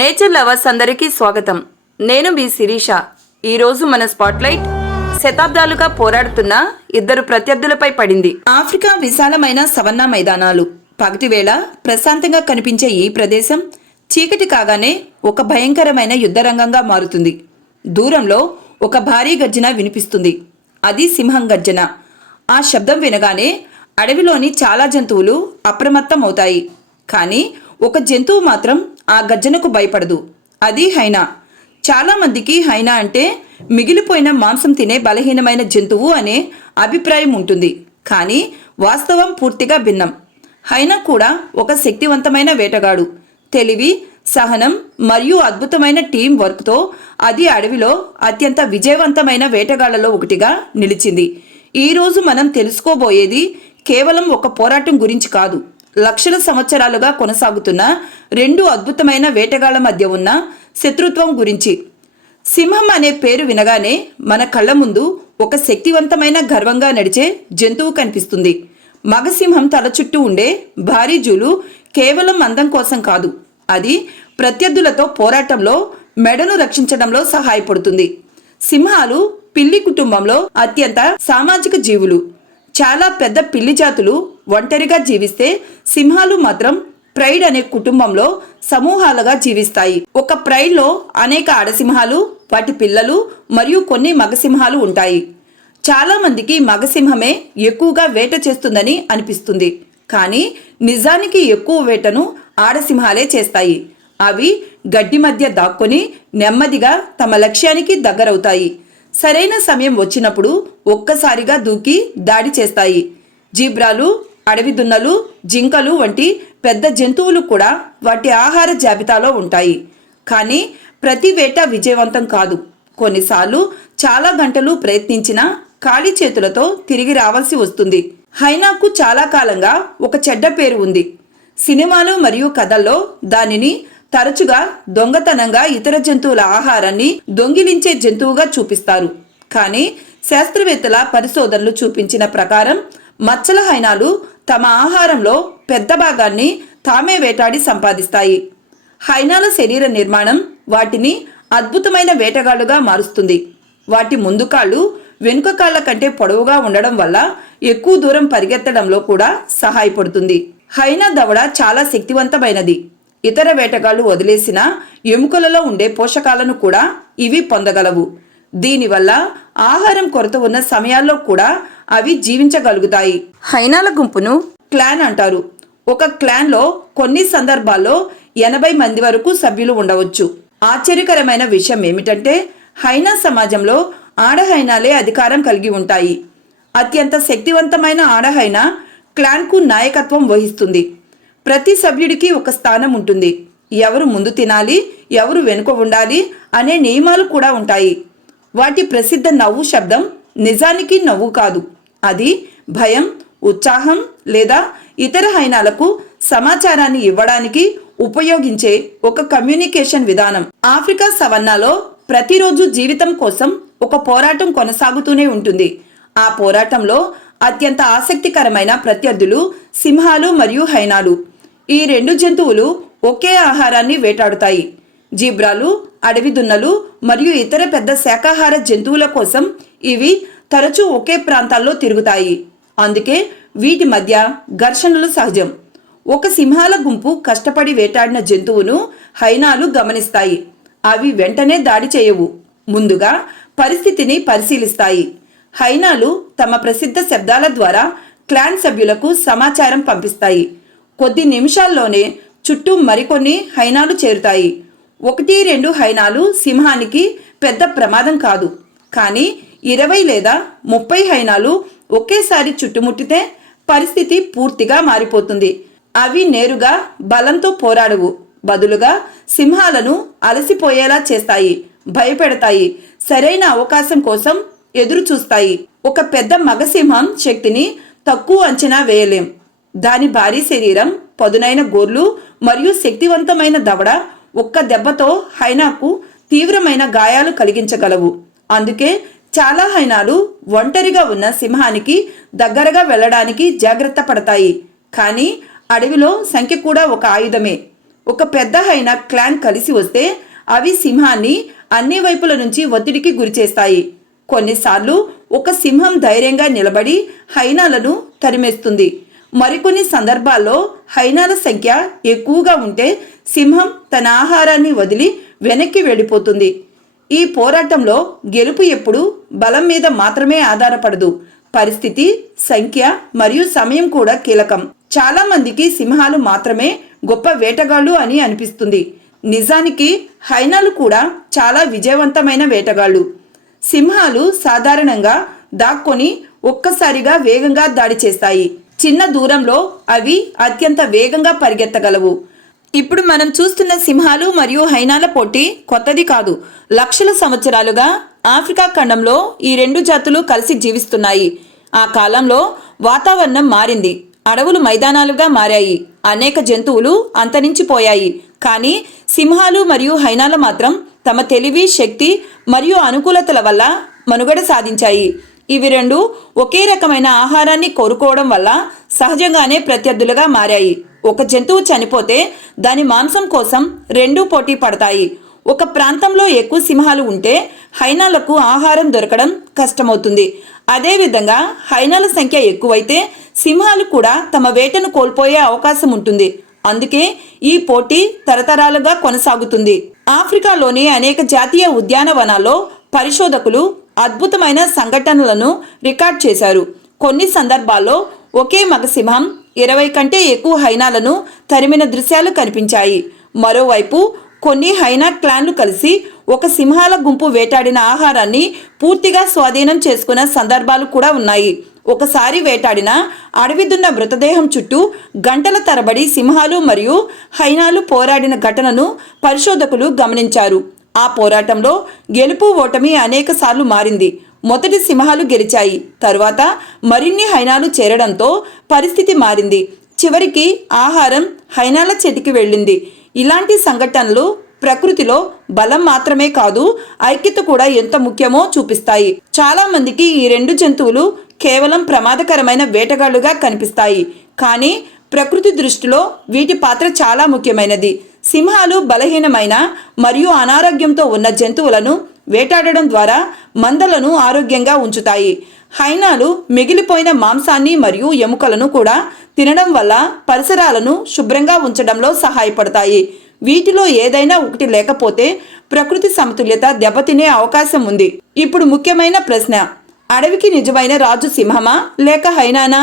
Nature lovers అందరికీ స్వాగతం. నేను మీ శిరీష. ఈరోజు మన స్పాట్లైట్ శతాబ్దాలుగా పోరాడుతున్న ఇద్దరు ప్రత్యర్థులపై పడింది. ఆఫ్రికా విశాలమైన సవన్నా మైదానాలు. పగటివేళ ప్రశాంతంగా కనిపించే ఈ ప్రదేశం చీకటి కాగానే ఒక భయంకరమైన యుద్ధరంగంగా మారుతుంది. దూరంలో ఒక భారీ గర్జన వినిపిస్తుంది. అది సింహం గర్జన. ఆ శబ్దం వినగానే అడవిలోని చాలా జంతువులు అప్రమత్తం అవుతాయి. కానీ ఒక జంతువు మాత్రం ఆ గర్జనకు భయపడదు. అది హైనా. చాలామందికి హైనా అంటే మిగిలిపోయిన మాంసం తినే బలహీనమైన జంతువు అనే అభిప్రాయం ఉంటుంది. కానీ వాస్తవం పూర్తిగా భిన్నం. హైనా కూడా ఒక శక్తివంతమైన వేటగాడు. తెలివి, సహనం మరియు అద్భుతమైన టీం వర్క్తో అది అడవిలో అత్యంత విజయవంతమైన వేటగాళ్లలో ఒకటిగా నిలిచింది. ఈరోజు మనం తెలుసుకోబోయేది కేవలం ఒక పోరాటం గురించి కాదు, లక్షల సంవత్సరాలుగా కొనసాగుతున్న రెండు అద్భుతమైన వేటగాళ్ల మధ్య ఉన్న శత్రుత్వం గురించి. సింహం అనే పేరు వినగానే మన కళ్ళ ముందు ఒక శక్తివంతమైన గర్వంగా నడిచే జంతువు కనిపిస్తుంది. మగసింహం తల చుట్టూ ఉండే భారీ జూలు కేవలం అందం కోసం కాదు, అది ప్రత్యర్థులతో పోరాటంలో మెడను రక్షించడంలో సహాయపడుతుంది. సింహాలు పిల్లి కుటుంబంలో అత్యంత సామాజిక జీవులు. చాలా పెద్ద పిల్లి జాతులు ఒంటరిగా జీవిస్తే సింహాలు మాత్రం ప్రైడ్ అనే కుటుంబంలో సమూహాలుగా జీవిస్తాయి. ఒక ప్రైడ్లో అనేక ఆడసింహాలు, వాటి పిల్లలు మరియు కొన్ని మగసింహాలు ఉంటాయి. చాలా మందికి మగసింహమే ఎక్కువగా వేట చేస్తుందని అనిపిస్తుంది. కానీ నిజానికి ఎక్కువ వేటను ఆడసింహాలే చేస్తాయి. అవి గడ్డి మధ్య దాక్కొని నెమ్మదిగా తమ లక్ష్యానికి దగ్గరవుతాయి. సరైన సమయం వచ్చినప్పుడు ఒక్కసారిగా దూకి దాడి చేస్తాయి. జీబ్రాలు, అడవి దున్నలు, జింకలు వంటి పెద్ద జంతువులు కూడా వాటి ఆహార జాబితాలో ఉంటాయి. కానీ ప్రతి వేట విజయవంతం కాదు. కొన్నిసార్లు చాలా గంటలు ప్రయత్నించినా ఖాళీ చేతులతో తిరిగి రావాల్సి వస్తుంది. హైనాకు చాలా కాలంగా ఒక చెడ్డ పేరు ఉంది. సినిమాలు మరియు కథల్లో దానిని తరచుగా దొంగతనంగా ఇతర జంతువుల ఆహారాన్ని దొంగిలించే జంతువుగా చూపిస్తారు. కానీ శాస్త్రవేత్తల పరిశోధనలు చూపించిన ప్రకారం మచ్చల హైనాలు తమ ఆహారంలో పెద్ద భాగాన్ని తామే వేటాడి సంపాదిస్తాయి. హైనాల శరీర నిర్మాణం వాటిని అద్భుతమైన వేటగాళ్లుగా మారుస్తుంది. వాటి ముందు కాళ్ళు వెనుక కాళ్ల కంటే పొడవుగా ఉండడం వల్ల ఎక్కువ దూరం పరిగెత్తడంలో కూడా సహాయపడుతుంది. హైనా దవడ చాలా శక్తివంతమైనది. ఇతర వేటగాళ్లు వదిలేసిన ఎముకలలో ఉండే పోషకాలను కూడా ఇవి పొందగలవు. దీనివల్ల ఆహారం కొరత ఉన్న సమయాల్లో కూడా అవి జీవించగలుగుతాయి. హైనాల గుంపును క్లాన్ అంటారు. ఒక క్లాన్లో కొన్ని సందర్భాల్లో 80 మంది వరకు సభ్యులు ఉండవచ్చు. ఆశ్చర్యకరమైన విషయం ఏమిటంటే హైనా సమాజంలో ఆడహైనాలే అధికారం కలిగి ఉంటాయి. అత్యంత శక్తివంతమైన ఆడహైనా క్లాన్కు నాయకత్వం వహిస్తుంది. ప్రతి సభ్యుడికి ఒక స్థానం ఉంటుంది. ఎవరు ముందు తినాలి, ఎవరు వెనుక ఉండాలి అనే నియమాలు కూడా ఉంటాయి. వాటి ప్రసిద్ధ నవ్వు శబ్దం నిజానికి నవ్వు కాదు, అది భయం, ఉత్సాహం లేదా ఇతర హైనాలకు సమాచారాన్ని ఇవ్వడానికి ఉపయోగించే ఒక కమ్యూనికేషన్ విధానం. ఆఫ్రికా సవన్నాలో ప్రతిరోజు జీవితం కోసం ఒక పోరాటం కొనసాగుతూనే ఉంటుంది. ఆ పోరాటంలో అత్యంత ఆసక్తికరమైన ప్రత్యర్థులు సింహాలు మరియు హైనాలు. ఈ రెండు జంతువులు ఒకే ఆహారాన్ని వేటాడుతాయి. జీబ్రాలు, అడవి దున్నలు మరియు ఇతర పెద్ద శాకాహార జంతువుల కోసం ఇవి తరచూ ఒకే ప్రాంతాల్లో తిరుగుతాయి. అందుకే వీటి మధ్య ఘర్షణలు సహజం. ఒక సింహాల గుంపు కష్టపడి వేటాడిన జంతువును హైనాలు గమనిస్తాయి. అవి వెంటనే దాడి చేయవు. ముందుగా పరిస్థితిని పరిశీలిస్తాయి. హైనాలు తమ ప్రసిద్ధ శబ్దాల ద్వారా క్లాన్ సభ్యులకు సమాచారం పంపిస్తాయి. కొద్ది నిమిషాల్లోనే చుట్టూ మరికొన్ని హైనాలు చేరుతాయి. 1-2 హైనాలు సింహానికి పెద్ద ప్రమాదం కాదు. కానీ 20 లేదా 30 హైనాలు ఒకేసారి చుట్టుముట్టితే పరిస్థితి పూర్తిగా మారిపోతుంది. అవి నేరుగా బలంతో పోరాడవు. బదులుగా సింహాలను అలసిపోయేలా చేస్తాయి, భయపెడతాయి, సరైన అవకాశం కోసం ఎదురు చూస్తాయి. ఒక పెద్ద మగసింహం శక్తిని తక్కువ అంచనా వేయలేం. దాని భారీ శరీరం, పదునైన గోర్లు మరియు శక్తివంతమైన దవడ ఒక్క దెబ్బతో హైనాకు తీవ్రమైన గాయాలు కలిగించగలవు. అందుకే చాలా హైనాలు ఒంటరిగా ఉన్న సింహానికి దగ్గరగా వెళ్ళడానికి జాగ్రత్త పడతాయి. కానీ అడవిలో సంఖ్య కూడా ఒక ఆయుధమే. ఒక పెద్ద హైనా క్లాన్ కలిసి వస్తే అవి సింహాన్ని అన్ని వైపుల నుంచి ఒత్తిడికి గురిచేస్తాయి. కొన్నిసార్లు ఒక సింహం ధైర్యంగా నిలబడి హైనాలను తరిమేస్తుంది. మరికొన్ని సందర్భాల్లో హైనాల సంఖ్య ఎక్కువగా ఉంటే సింహం తన ఆహారాన్ని వదిలి వెనక్కి వెళ్ళిపోతుంది. ఈ పోరాటంలో గెలుపు ఎప్పుడు బలం మీద మాత్రమే ఆధారపడదు. పరిస్థితి, సంఖ్య మరియు సమయం కూడా కీలకం. చాలా మందికి సింహాలు మాత్రమే గొప్ప వేటగాళ్ళు అని అనిపిస్తుంది. నిజానికి హైనాలు కూడా చాలా విజయవంతమైన వేటగాళ్ళు. సింహాలు సాధారణంగా దాక్కొని ఒక్కసారిగా వేగంగా దాడి చేస్తాయి. చిన్న దూరంలో అవి అత్యంత వేగంగా పరిగెత్తగలవు. ఇప్పుడు మనం చూస్తున్న సింహాలు మరియు హైనాల పోటీ కొత్తది కాదు. లక్షల సంవత్సరాలుగా ఆఫ్రికా ఖండంలో ఈ రెండు జాతులు కలిసి జీవిస్తున్నాయి. ఆ కాలంలో వాతావరణం మారింది. అడవులు మైదానాలుగా మారాయి. అనేక జంతువులు అంతరించిపోయాయి. కానీ సింహాలు మరియు హైనాలు మాత్రం తమ తెలివి, శక్తి మరియు అనుకూలతల వల్ల మనుగడ సాధించాయి. ఇవి రెండు ఒకే రకమైన ఆహారాన్ని కోరుకోవడం వల్ల సహజంగానే ప్రత్యర్థులుగా మారాయి. ఒక జంతువు చనిపోతే దాని మాంసం కోసం రెండూ పోటీ పడతాయి. ఒక ప్రాంతంలో ఎక్కువ సింహాలు ఉంటే హైనాలకు ఆహారం దొరకడం కష్టమవుతుంది. అదేవిధంగా హైనాల సంఖ్య ఎక్కువైతే సింహాలు కూడా తమ వేటను కోల్పోయే అవకాశం ఉంటుంది. అందుకే ఈ పోటీ తరతరాలుగా కొనసాగుతుంది. ఆఫ్రికాలోని అనేక జాతీయ ఉద్యానవనాల్లో పరిశోధకులు అద్భుతమైన సంఘటనలను రికార్డ్ చేశారు. కొన్ని సందర్భాల్లో ఒకే మగ సింహం 20 కంటే ఎక్కువ హైనాలను తరిమిన దృశ్యాలు కనిపించాయి. మరోవైపు కొన్ని హైనా క్లాన్లు కలిసి ఒక సింహాల గుంపు వేటాడిన ఆహారాన్ని పూర్తిగా స్వాధీనం చేసుకున్న సందర్భాలు కూడా ఉన్నాయి. ఒకసారి వేటాడిన అడవి దున్న మృతదేహం చుట్టూ గంటల తరబడి సింహాలు మరియు హైనాలు పోరాడిన ఘటనను పరిశోధకులు గమనించారు. ఆ పోరాటంలో గెలుపు ఓటమి అనేక సార్లు మారింది. మొదటి సింహాలు గెలిచాయి. తరువాత మరిన్ని హైనాలు చేరడంతో పరిస్థితి మారింది. చివరికి ఆహారం హైనాల చేతికి వెళ్ళింది. ఇలాంటి సంఘటనలు ప్రకృతిలో బలం మాత్రమే కాదు, ఐక్యత కూడా ఎంత ముఖ్యమో చూపిస్తాయి. చాలా మందికి ఈ రెండు జంతువులు కేవలం ప్రమాదకరమైన వేటగాళ్లుగా కనిపిస్తాయి. కానీ ప్రకృతి దృష్టిలో వీటి పాత్ర చాలా ముఖ్యమైనది. సింహాలు బలహీనమైన మరియు అనారోగ్యంతో ఉన్న జంతువులను వేటాడడం ద్వారా మందలను ఆరోగ్యంగా ఉంచుతాయి. హైనాలు మిగిలిపోయిన మాంసాన్ని మరియు ఎముకలను కూడా తినడం వల్ల పరిసరాలను శుభ్రంగా ఉంచడంలో సహాయపడతాయి. వీటిలో ఏదైనా ఒకటి లేకపోతే ప్రకృతి సమతుల్యత దెబ్బతినే అవకాశం ఉంది. ఇప్పుడు ముఖ్యమైన ప్రశ్న, అడవికి నిజమైన రాజు సింహమా లేక హైనానా?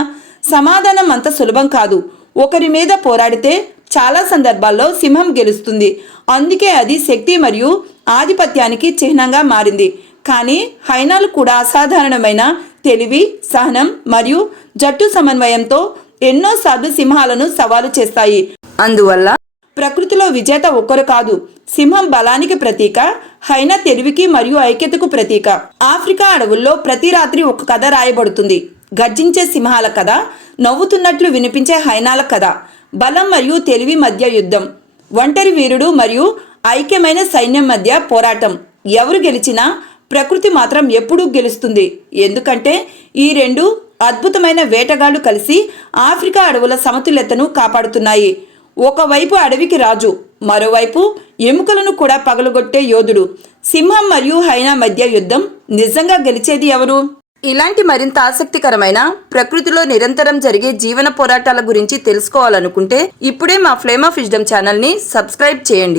సమాధానం అంత సులభం కాదు. ఒకరి మీద పోరాడితే చాలా సందర్భాల్లో సింహం గెలుస్తుంది. అందుకే అది శక్తి మరియు ఆధిపత్యానికి చిహ్నంగా మారింది. కానీ హైనాలు కూడా అసాధారణమైన తెలివి, సహనం మరియు జట్టు సమన్వయంతో ఎన్నోసార్లు సింహాలను సవాలు చేస్తాయి. అందువల్ల ప్రకృతిలో విజేత ఒక్కరు కాదు. సింహం బలానికి ప్రతీక, హైనా తెలివికి మరియు ఐక్యతకు ప్రతీక. ఆఫ్రికా అడవుల్లో ప్రతి రాత్రి ఒక కథ రాయబడుతుంది. గర్జించే సింహాల కథ, నవ్వుతున్నట్లు వినిపించే హైనాల కథ. బలం మరియు తెలివి మధ్య యుద్ధం, ఒంటరి వీరుడు మరియు ఐక్యమైన సైన్యం మధ్య పోరాటం. ఎవరు గెలిచినా ప్రకృతి మాత్రం ఎప్పుడూ గెలుస్తుంది. ఎందుకంటే ఈ రెండు అద్భుతమైన వేటగాళ్లు కలిసి ఆఫ్రికా అడవుల సమతుల్యతను కాపాడుతున్నాయి. ఒకవైపు అడవికి రాజు, మరోవైపు ఎముకలను కూడా పగలగొట్టే యోధుడు. సింహం మరియు హైనా మధ్య యుద్ధం. నిజంగా గెలిచేది ఎవరు? ఇలాంటి మరింత ఆసక్తికరమైన ప్రకృతిలో నిరంతరం జరిగే జీవన పోరాటాల గురించి తెలుసుకోవాలనుకుంటే ఇప్పుడే మా ఫ్లేమ్ ఆఫ్ విజ్డమ్ ఛానల్ని సబ్స్క్రైబ్ చేయండి.